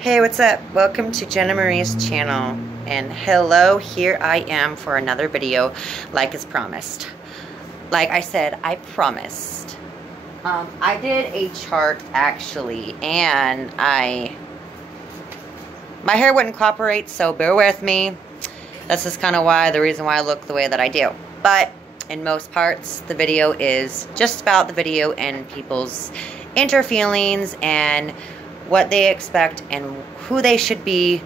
Hey, what's up? Welcome to Jenna Marie's channel. And hello, here I am for another video like as promised. Like I said, I promised. I did a chart actually, and my hair wouldn't cooperate, so bear with me. This is kind of the reason why I look the way that I do. But in most parts, the video is just about the video and people's inner feelings and what they expect and who they should be,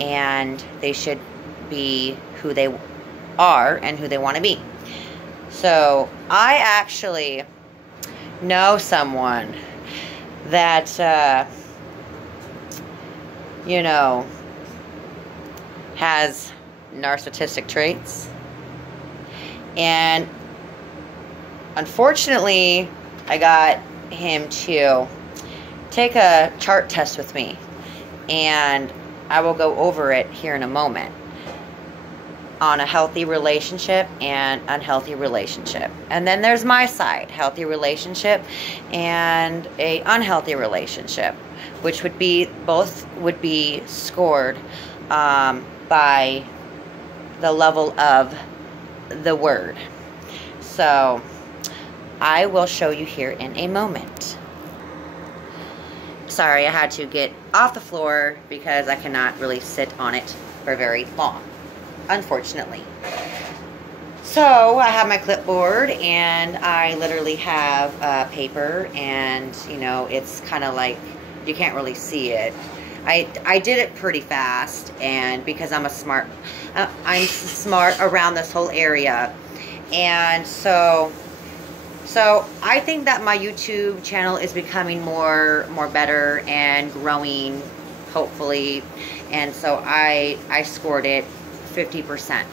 and they should be who they are and who they want to be. So I actually know someone that has narcissistic traits, and unfortunately I got him to take a chart test with me, and I will go over it here in a moment on a healthy relationship and unhealthy relationship. And then there's my side, healthy relationship and a unhealthy relationship, which would be, both would be scored by the level of the word. So I will show you here in a moment. Sorry, I had to get off the floor because I cannot really sit on it for very long, unfortunately. So I have my clipboard, and I literally have paper, and it's kind of like you can't really see it. I did it pretty fast, and because I'm smart around this whole area, and so I think that my YouTube channel is becoming more better and growing, hopefully. And so I scored it 50%,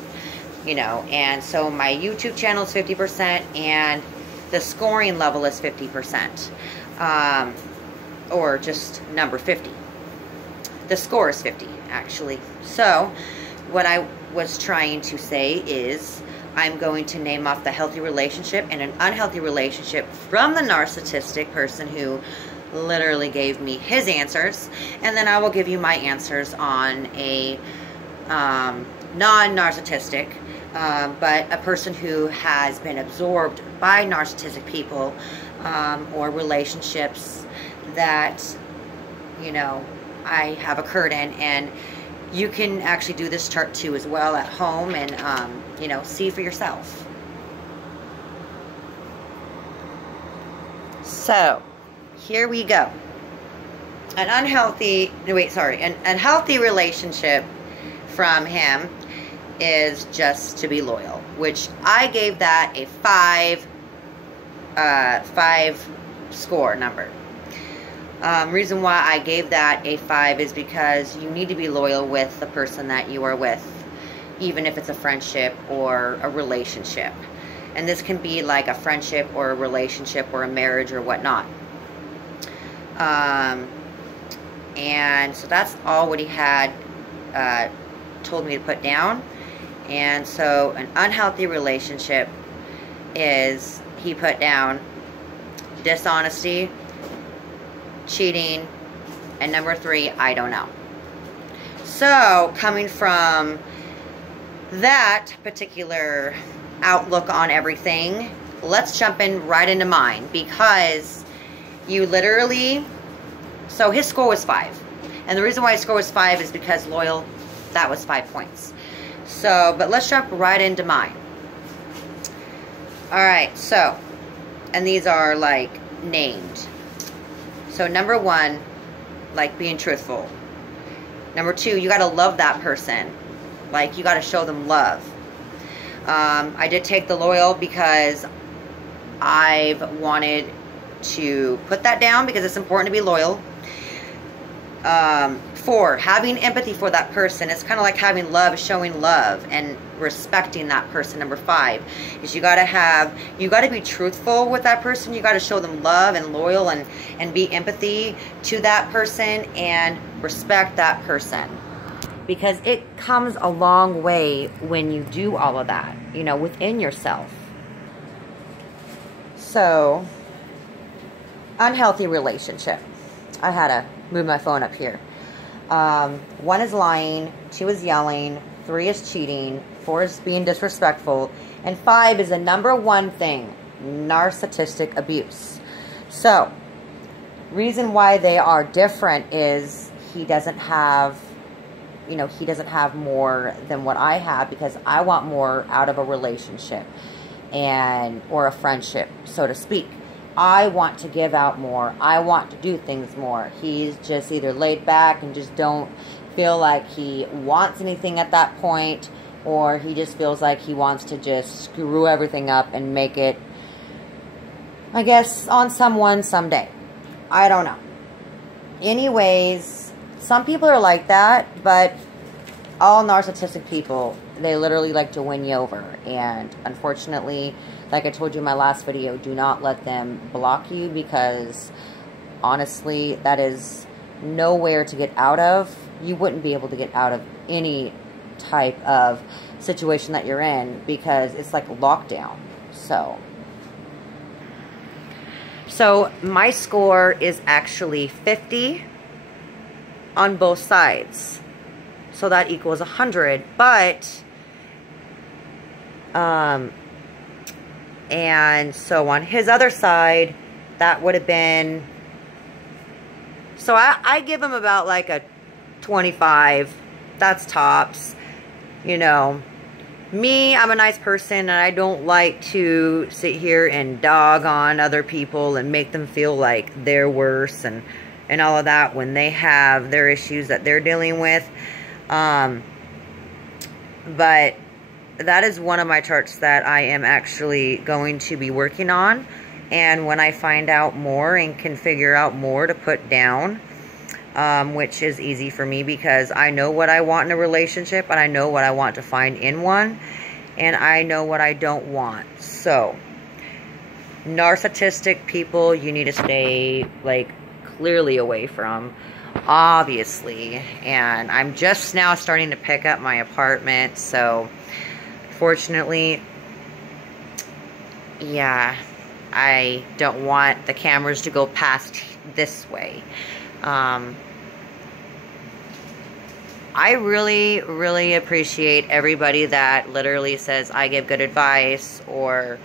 and so my YouTube channel is 50%, and the scoring level is 50%, or just number 50. The score is 50, actually. So what I was trying to say is, I'm going to name off the healthy relationship and an unhealthy relationship from the narcissistic person who literally gave me his answers, and then I will give you my answers on a non-narcissistic, but a person who has been absorbed by narcissistic people, or relationships that I have occurred in. And you can actually do this chart too as well at home, and see for yourself. So here we go. An healthy relationship from him is just to be loyal, which I gave that a 5 score number. Reason why I gave that a 5 is because you need to be loyal with the person that you are with, even if it's a friendship or a relationship. And this can be like a friendship or a relationship or a marriage or whatnot. And so that's all what he had told me to put down. And so an unhealthy relationship is, he put down dishonesty, cheating, and number 3, I don't know. So coming from that particular outlook on everything, let's jump in right into mine, because you literally, so his score was 5, and the reason why his score was 5 is because loyal, that was 5 points. So, but let's jump right into mine. Alright, so, and these are like named. So number 1, like being truthful. Number 2, you got to love that person. Like, you got to show them love. I did take the loyal because I've wanted to put that down because it's important to be loyal. 4, having empathy for that person. It's kind of like having love, showing love and respecting that person. Number 5 is you got to be truthful with that person. You got to show them love and loyal and be empathy to that person and respect that person, because it comes a long way when you do all of that, within yourself. So, unhealthy relationship. I had to move my phone up here. 1 is lying, 2 is yelling, 3 is cheating, 4 is being disrespectful, and 5 is the number 1 thing, narcissistic abuse. So, reason why they are different is he doesn't have, he doesn't have more than what I have, because I want more out of a relationship or a friendship, so to speak. I want to give out more. I want to do things more. He's just either laid back and just don't feel like he wants anything at that point, or he just feels like he wants to just screw everything up and make it, I guess, on someone someday. I don't know. Anyways, some people are like that, but all narcissistic people, they literally like to win you over. And unfortunately, like I told you in my last video, do not let them block you, because honestly, that is nowhere to get out of. You wouldn't be able to get out of any type of situation that you're in, because it's like lockdown. So my score is actually 50 on both sides. So that equals 100. But, and so on his other side, that would have been, so I give him about like a 25. That's tops. Me, I'm a nice person, and I don't like to sit here and dog on other people and make them feel like they're worse and all of that when they have their issues that they're dealing with. But that is one of my charts that I am actually going to be working on. And when I find out more and can figure out more to put down, which is easy for me, because I know what I want in a relationship, and I know what I want to find in one, and I know what I don't want. So, narcissistic people, you need to stay, like, clearly away from, obviously. And I'm just now starting to pick up my apartment, so, fortunately, yeah, I don't want the cameras to go past this way. I really, really appreciate everybody that literally says I give good advice, or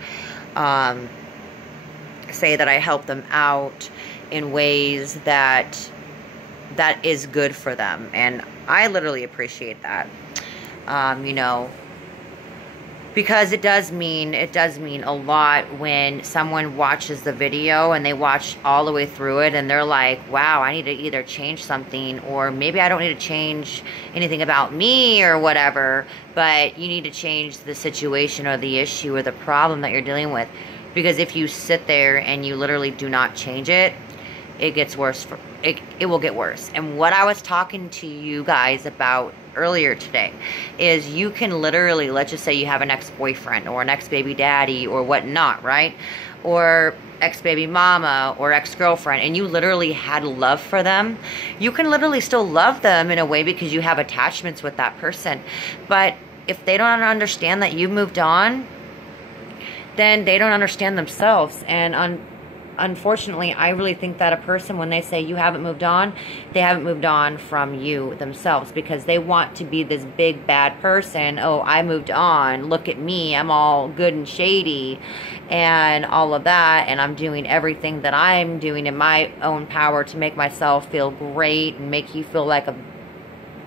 say that I help them out in ways that is good for them. And I literally appreciate that. Because it does mean a lot when someone watches the video and they watch all the way through it and they're like, wow, I need to either change something, or maybe I don't need to change anything about me or whatever, but you need to change the situation or the issue or the problem that you're dealing with. Because if you sit there and you literally do not change it, it gets worse. It will get worse. And what I was talking to you guys about earlier today is, you can literally, let's just say you have an ex-boyfriend or an ex-baby daddy or whatnot, right? Or ex-baby mama or ex-girlfriend, and you literally had love for them. You can literally still love them in a way, because you have attachments with that person. But if they don't understand that you've moved on, then they don't understand themselves. And unfortunately, I really think that a person, when they say you haven't moved on, they haven't moved on from you themselves, because they want to be this big bad person. Oh, I moved on. Look at me. I'm all good and shady and all of that. And I'm doing everything that I'm doing in my own power to make myself feel great and make you feel like a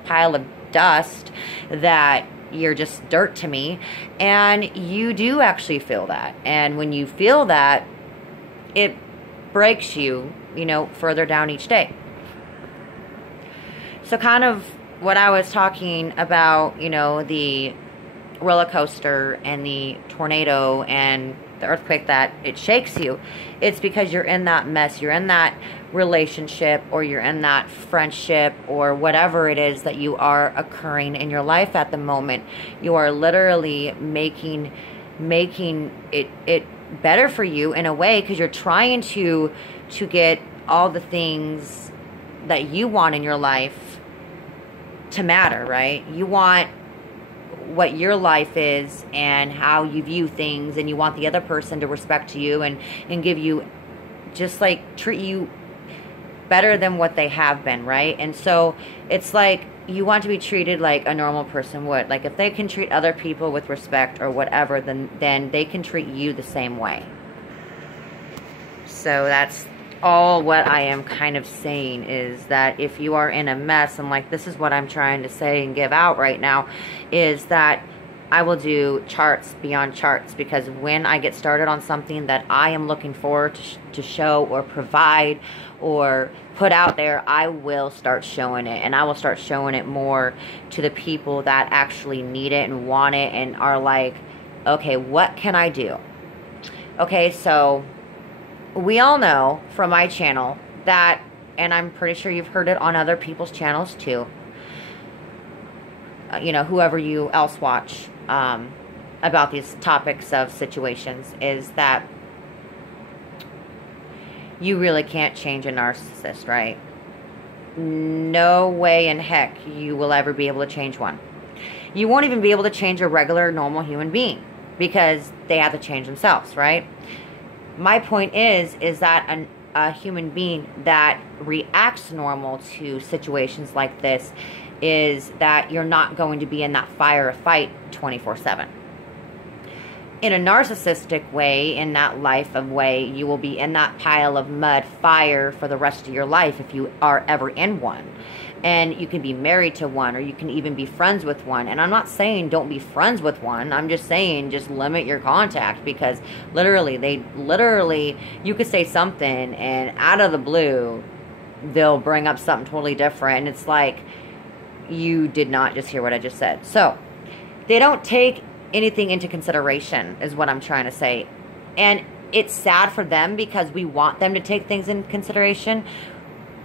pile of dust, that you're just dirt to me. And you do actually feel that. And when you feel that, it breaks you, further down each day. So kind of what I was talking about, the roller coaster and the tornado and the earthquake, that it shakes you. It's because you're in that mess. You're in that relationship, or you're in that friendship, or whatever it is that you are occurring in your life at the moment. You are literally making it better for you in a way, because you're trying to get all the things that you want in your life to matter, right? You want what your life is and how you view things, and you want the other person to respect you and give you, just like treat you better than what they have been, right? And so it's like you want to be treated like a normal person would. Like if they can treat other people with respect or whatever, then they can treat you the same way. So that's all what I am kind of saying, is that if you are in a mess, and like this is what I'm trying to say and give out right now, is that I will do charts beyond charts, because when I get started on something that I am looking forward to show or provide or put out there, I will start showing it, and I will start showing it more to the people that actually need it and want it and are like, okay, what can I do? Okay, so we all know from my channel that, and I'm pretty sure you've heard it on other people's channels too, you know, whoever you else watch about these topics of situations, is that you really can't change a narcissist, right? No way in heck you will ever be able to change one. You won't even be able to change a regular, normal human being, because they have to change themselves, right? My point is that a human being that reacts normal to situations like this is that you're not going to be in that fire or fight 24/7. In a narcissistic way, in that life of way, you will be in that pile of mud fire for the rest of your life if you are ever in one. And you can be married to one, or you can even be friends with one. And I'm not saying don't be friends with one. I'm just saying just limit your contact, because literally, you could say something and out of the blue, they'll bring up something totally different. And it's like, you did not just hear what I just said. So they don't take anything into consideration, is what I'm trying to say. And it's sad for them, because we want them to take things into consideration.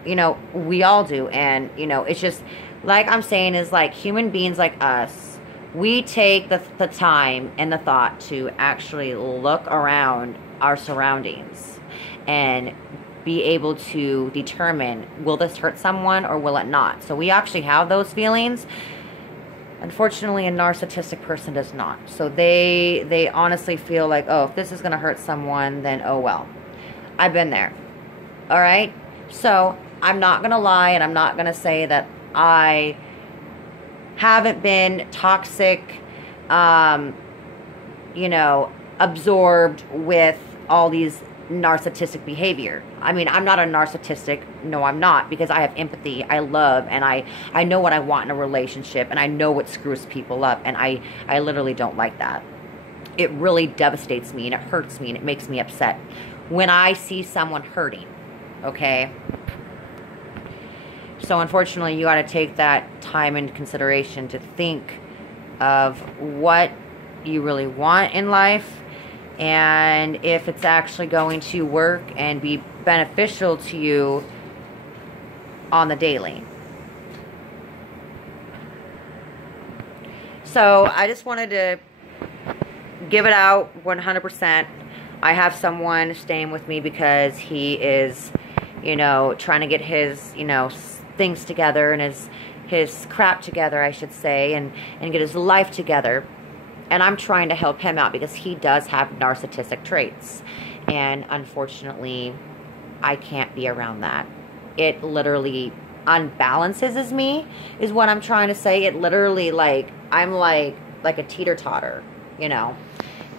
You know, we all do. And, you know, it's just, like I'm saying, is like human beings like us, we take the time and the thought to actually look around our surroundings and be able to determine, will this hurt someone or will it not? So we actually have those feelings. Unfortunately, a narcissistic person does not. So they honestly feel like, oh, if this is going to hurt someone, then oh well. I've been there. All right? So I'm not going to lie, and I'm not going to say that I haven't been toxic, you know, absorbed with all these narcissistic behavior. I mean, I'm not a narcissistic. No, I'm not, because I have empathy. I love, and I know what I want in a relationship, and I know what screws people up, and I literally don't like that. It really devastates me, and it hurts me, and it makes me upset when I see someone hurting. Okay? So unfortunately, you got to take that time into consideration to think of what you really want in life, and if it's actually going to work and be beneficial to you on the daily. So I just wanted to give it out 100%. I have someone staying with me because he is, you know, trying to get his, you know, things together, and his crap together, I should say, and get his life together. And I'm trying to help him out, because he does have narcissistic traits. And unfortunately, I can't be around that. It literally unbalances me, is what I'm trying to say. It literally, like, I'm like a teeter-totter, you know.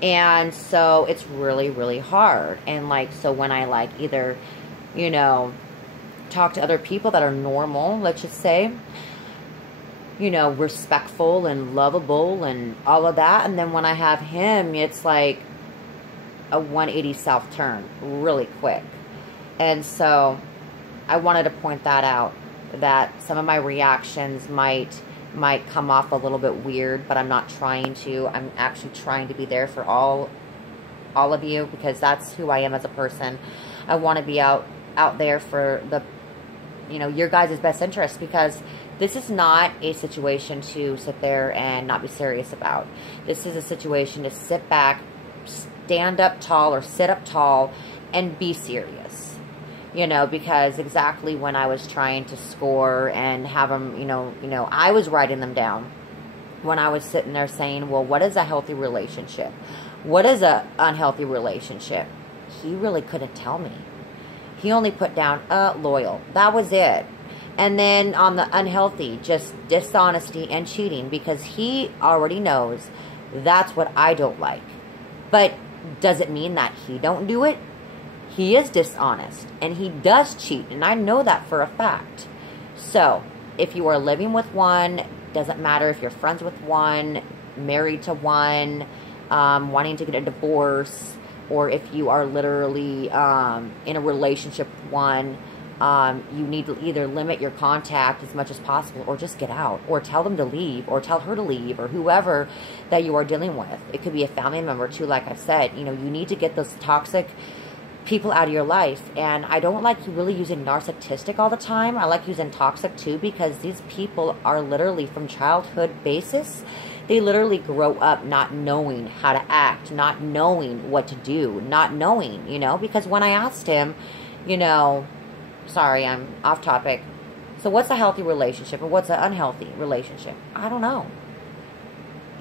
And so it's really, really hard. And like, so when I like either, you know, talk to other people that are normal, let's just say, you know, respectful and lovable and all of that, and then when I have him, it's like a 180 south turn really quick. And so I wanted to point that out, that some of my reactions might come off a little bit weird, but I'm not trying to. I'm actually trying to be there for all of you, because that's who I am as a person. I want to be out there for the, you know, your guys' best interest, because this is not a situation to sit there and not be serious about. This is a situation to sit back, stand up tall, or sit up tall and be serious. You know, because exactly when I was trying to score and have them, you know, I was writing them down when I was sitting there saying, well, what is a healthy relationship? What is a unhealthy relationship? He really couldn't tell me. He only put down, loyal. That was it. And then on the unhealthy, just dishonesty and cheating, because he already knows that's what I don't like. But does it mean that he don't do it? He is dishonest, and he does cheat, and I know that for a fact. So, if you are living with one, doesn't matter if you're friends with one, married to one, wanting to get a divorce, or if you are literally in a relationship with one, you need to either limit your contact as much as possible, or just get out, or tell them to leave, or tell her to leave, or whoever that you are dealing with. It could be a family member too, like I said. You know, you need to get those toxic people out of your life. And I don't like really using narcissistic all the time. I like using toxic too, because these people are literally from childhood basis. They literally grow up not knowing how to act, not knowing what to do, not knowing, you know, because when I asked him, you know, sorry, I'm off topic. So what's a healthy relationship and what's an unhealthy relationship? I don't know.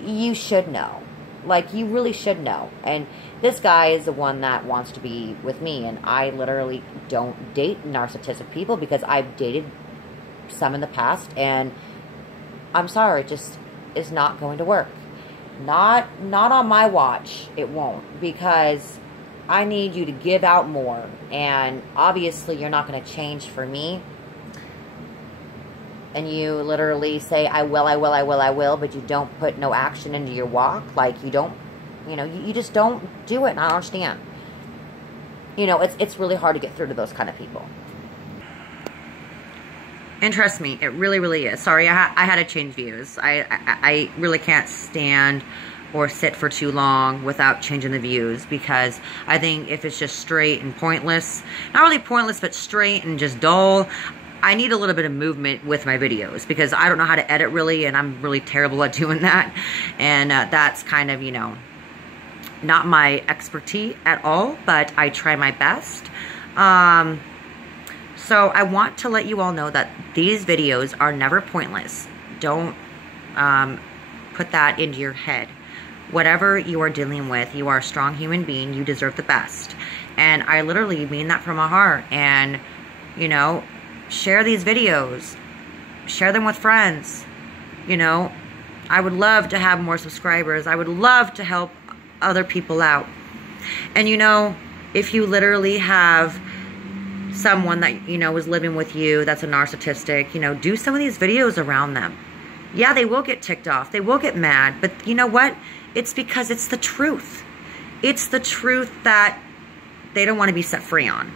You should know. Like, you really should know. And this guy is the one that wants to be with me. And I literally don't date narcissistic people, because I've dated some in the past. And I'm sorry, it just is not going to work. Not on my watch. It won't. Because I need you to give out more. And obviously you're not going to change for me. And you literally say, I will, but you don't put no action into your walk. Like, you don't, you know, you just don't do it. And I don't understand. You know, it's really hard to get through to those kind of people. And trust me, it really, really is. Sorry, I had to change views. I really can't stand or sit for too long without changing the views, because I think if it's just straight and pointless, not really pointless, but straight and just dull, I need a little bit of movement with my videos, because I don't know how to edit really, and I'm really terrible at doing that. And that's kind of, you know, not my expertise at all, but I try my best. So I want to let you all know that these videos are never pointless. Don't put that into your head. Whatever you are dealing with, you are a strong human being. You deserve the best. And I literally mean that from my heart. And, you know, share these videos. Share them with friends. You know, I would love to have more subscribers. I would love to help other people out. And, you know, if you literally have someone that, you know, is living with you that's a narcissistic, you know, do some of these videos around them. Yeah, they will get ticked off. They will get mad. But you know what? It's because it's the truth. It's the truth that they don't want to be set free on.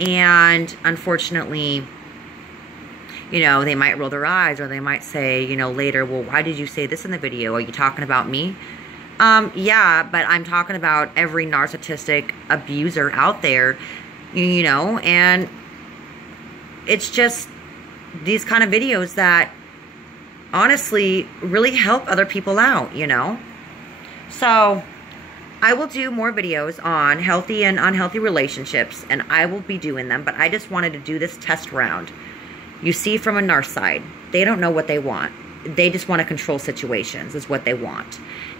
And unfortunately, you know, they might roll their eyes, or they might say, you know, later, well, why did you say this in the video? Are you talking about me? Yeah, but I'm talking about every narcissistic abuser out there, you know, and it's just these kind of videos that honestly really help other people out, you know. So I will do more videos on healthy and unhealthy relationships, and I will be doing them, but I just wanted to do this test round. You see, from a narc side, they don't know what they want. They just want to control situations is what they want.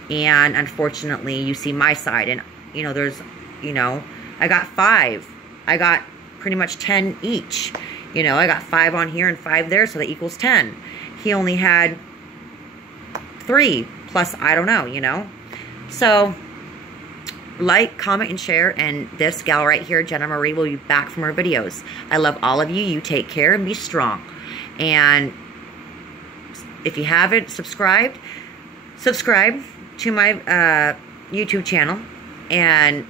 And unfortunately, you see my side, and, you know, there's, you know, I got 5. I got pretty much 10 each. You know, I got 5 on here and 5 there, so that equals 10. He only had 3, plus I don't know, you know. So, like, comment, and share, and this gal right here, Jenna Marie, will be back from her videos. I love all of you. You take care and be strong. And if you haven't subscribed, subscribe to my YouTube channel, and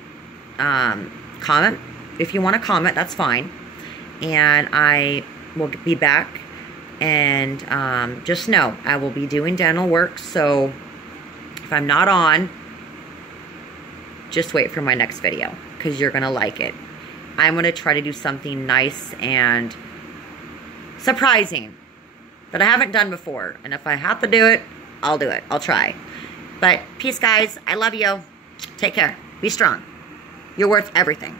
comment. If you want to comment, that's fine. And I will be back. And just know, I will be doing dental work. So if I'm not on, just wait for my next video, because you're going to like it. I'm going to try to do something nice and surprising that I haven't done before. And if I have to do it, I'll do it. I'll try. But peace, guys. I love you. Take care. Be strong. You're worth everything.